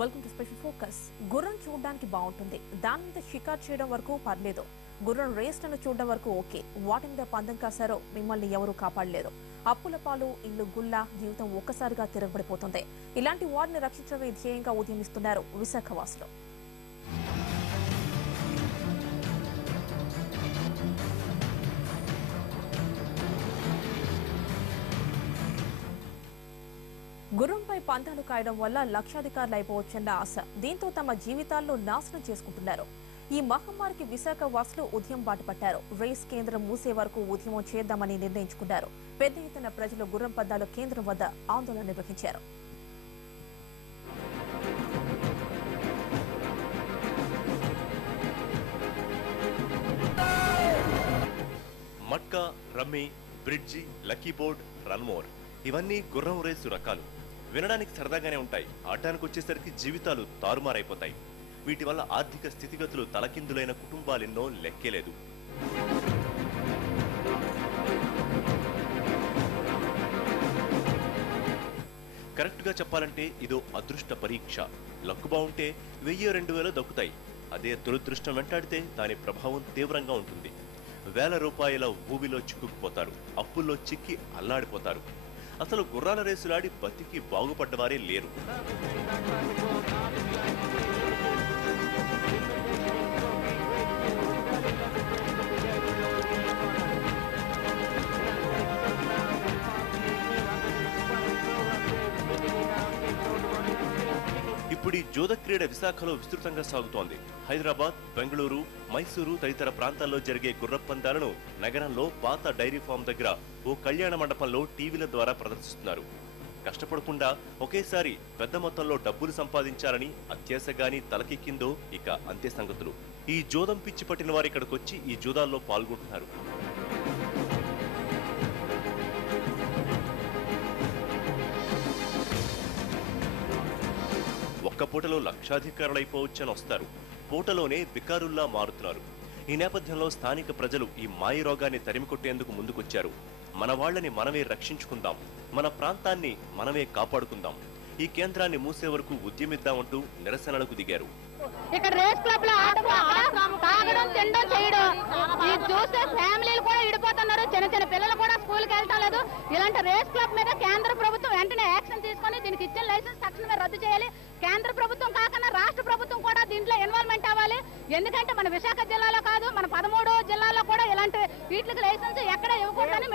Welcome to special focus. గుర్రం చూడడానికి బాగుంటుంది, దాని మీద షికార్ చేయడం వరకు పర్లేదు. గుర్రం రేస్లను చూడడం వరకు ఓకే. వాటి మీద పందెం కాశారో మిమ్మల్ని ఎవరూ కాపాడలేరు. అప్పుల పాలు, ఇల్లు గుళ్ళ, జీవితం ఒక్కసారిగా తిరగబడిపోతుంది. ఇలాంటి వారిని రక్షించడమే ధ్యేయంగా ఉద్యమిస్తున్నారు విశాఖ వాసులు. గుర్రంపై పందాలు కాయడం వల్ల లక్షాధికారులు అయిపోవచ్చన్న ఆశ, దీంతో తమ జీవితాల్లో నాశనం చేసుకుంటున్నారు. ఈ మహమ్మారికి విశాఖ వాసులు ఉద్యమం బాటపట్టారు. రేస్ కేంద్రం మూసే వరకు ఉద్యమం చేద్దామని నిర్ణయించుకున్నారు. పెద్ద ఎత్తున ప్రజలు గుర్రం పందాల కేంద్రం వద్ద ఆందోళన నిర్వహించారు. Matka, rummy, bridge, lucky board, రన్మోర్ ఇవన్నీ గుర్రం రేసు రకాలు. వినడానికి సరదాగానే ఉంటాయి, ఆటానికి వచ్చేసరికి జీవితాలు తారుమారైపోతాయి. వీటి వల్ల ఆర్థిక స్థితిగతులు తలకిందులైన కుటుంబాలెన్నో లెక్కేలేదు. కరెక్ట్గా చెప్పాలంటే ఇదో అదృష్ట పరీక్ష. లక్కు బాగుంటే 1000-2000 దక్కుతాయి. అదే దురదృష్టం వెంటాడితే దాని ప్రభావం తీవ్రంగా ఉంటుంది. వేల రూపాయల ఊబిలో చిక్కుకుపోతారు, అప్పుల్లో చిక్కి అల్లాడిపోతారు. అసలు గుర్రాల రేసులాడి బతికి బాగుపడ్డవారే లేరు. ఇప్పుడు ఈ జోద క్రీడ విశాఖలో విస్తృతంగా సాగుతోంది. హైదరాబాద్, బెంగళూరు, మైసూరు తదితర ప్రాంతాల్లో జరిగే గుర్రపు పందాలను నగరంలో పాత డైరీ ఫామ్ దగ్గర ఓ కళ్యాణ మండపంలో టీవీల ద్వారా ప్రదర్శిస్తున్నారు. కష్టపడకుండా ఒకేసారి పెద్ద మొత్తంలో డబ్బులు సంపాదించాలని అత్యాశగాని తలకెక్కిందో ఇక అంతే సంగతులు. ఈ జోదం పిచ్చి పట్టిన వారు ఇక్కడికొచ్చి ఈ జోదాల్లో పాల్గొంటున్నారు. ఒక్క పూటలో లక్షాధికారులైపోవచ్చని వస్తారు, పూటలోనే వికారుల్లా మారుతున్నారు. ఈ నేపథ్యంలో స్థానిక ప్రజలు ఈ మాయ రోగాన్ని తరిమికొట్టేందుకు ముందుకొచ్చారు. మన వాళ్లని మనమే రక్షించుకుందాం, మన ప్రాంతాన్ని మనమే కాపాడుకుందాం, ఈ కేంద్రాన్ని మూసే వరకు ఉద్యమిద్దామంటూ నిరసనలకు దిగారు. ఇక్కడ రేస్ క్లబ్ లో తాగడం, తినడం, చేయడం ఇది చూస్తే ఫ్యామిలీలు కూడా ఇడిపోతున్నారు. చిన్న చిన్న పిల్లలు కూడా స్కూల్కి వెళ్తాం లేదు. ఇలాంటి రేస్ క్లబ్ మీద కేంద్ర ప్రభుత్వం వెంటనే యాక్షన్ తీసుకొని దీనికి ఇచ్చిన లైసెన్స్ తక్షణమే రద్దు చేయాలి. కేంద్ర ప్రభుత్వం కాకుండా రాష్ట్ర ప్రభుత్వం కూడా దీంట్లో ఇన్వాల్వ్మెంట్ అవ్వాలి. ఎందుకంటే మన విశాఖ జిల్లాలో కాదు, మన 13 జిల్లాల్లో కూడా ఇలాంటి వీటికి లైసెన్స్ ఎక్కడ ఇవ్వకూడదని